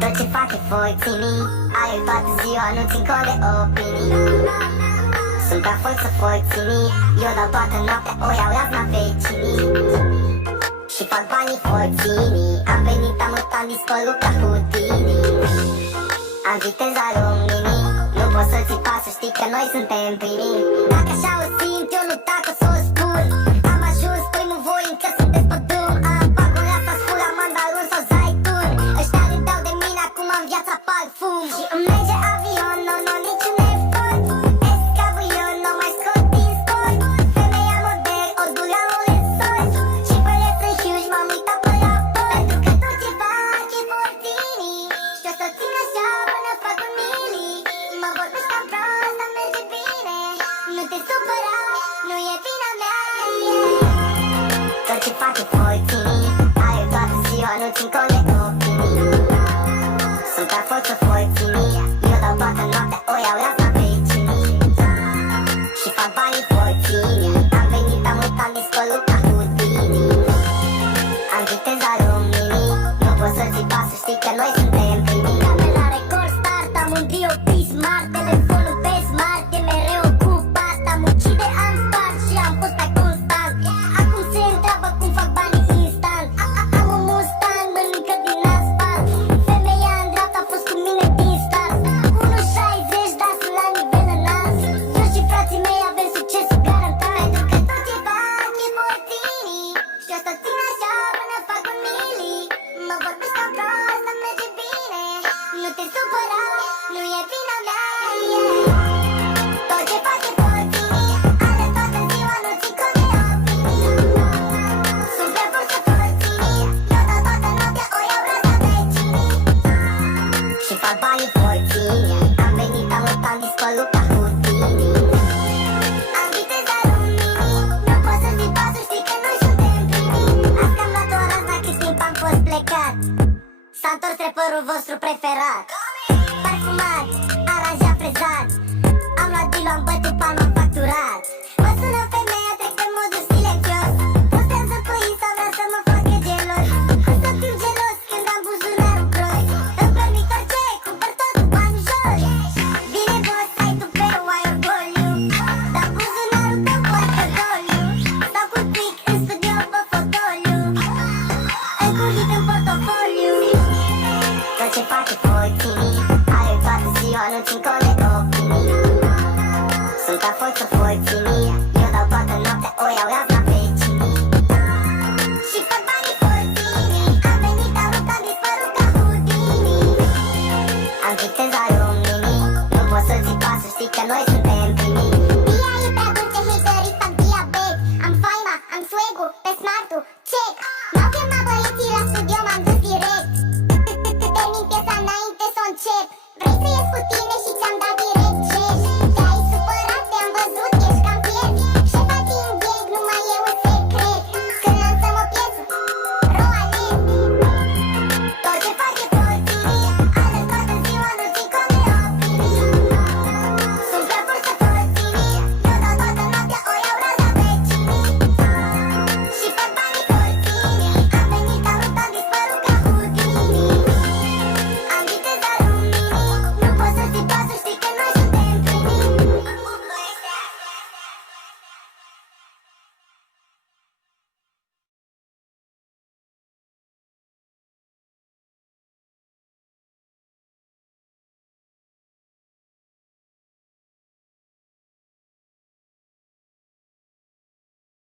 Tot ce fac e forținii, ai toată ziua, nu țin cont de opinii. Sunt prea foc să forținii, eu dau toată noaptea, o iau razna vecinii. Și fac banii forținii, am venit, am mutat, dispărut ca Houdini. Am viteza luminii, nu poți să ți pasă, știi că noi suntem primii. Dacă așa o simt, eu nu tac, o să o spun. Am ajuns, păi nu voi încă sunteți pe drum. Am pagul asta, sfura, mandarun sau zaitun. Ăștia râdeau de mine, acum am viața parfum. Și îmi merge avion, no, niciun efort. Escabuion, nu mai scot din sport. Femeia model, o dura o resort. Și băieți sunt huge, m-am uitat pe raport. Pentru că tot ce fac e forținii. Și o să țin așa până fac un mili. Mă vorbești cam prost, dar merge bine. Nu te supăra, nu e vina mea. Tot ce fac e forținii, ai toată ziua, nu țin cont de opinii. Sunt prea foc să forținii, eu dau toată noaptea, o iau razna vecinii. Și fac banii forținii, am venit, am mutat, dispărut ca Houdini. Am viteza luminii, nu poți să ți pasă, știi că noi suntem primii. La record start, am un DOP smart, telefonul pe smart, e mereu ocupat. Am muncit de an start și am fost pe constant. Acum se întreabă cum fac banii instant. Am un Mustang, mănâncă din asfalt. Femeia în dreapta a fost cu mine din start. 1,60, dar sunt la nivel înalt. Eu și frații mei avem succesul garantat. Pentru că tot ce fac e forținii. Și o să țin așa până fac un mili. Mă vorbești cam prost, dar merge bine. Nu te supăra, nu e vina mea. Tot ce fac e forținii, are toată ziua, nu țin cont de opinii. Sunt prea bun să forținii, eu dau toată noaptea, o iau razna vecinii. Și fac banii forținii, am venit, am mutat, dispărut ca Houdini. Am viteza luminii, nu poți să zi pasul, știi că noi suntem primii. Azi că am luat o razna cât timp am fost plecat. S-a întors rapperul vostru preferat. Parfumat, aranjat, frezat. Am luat deal, am bătut palma, am facturat.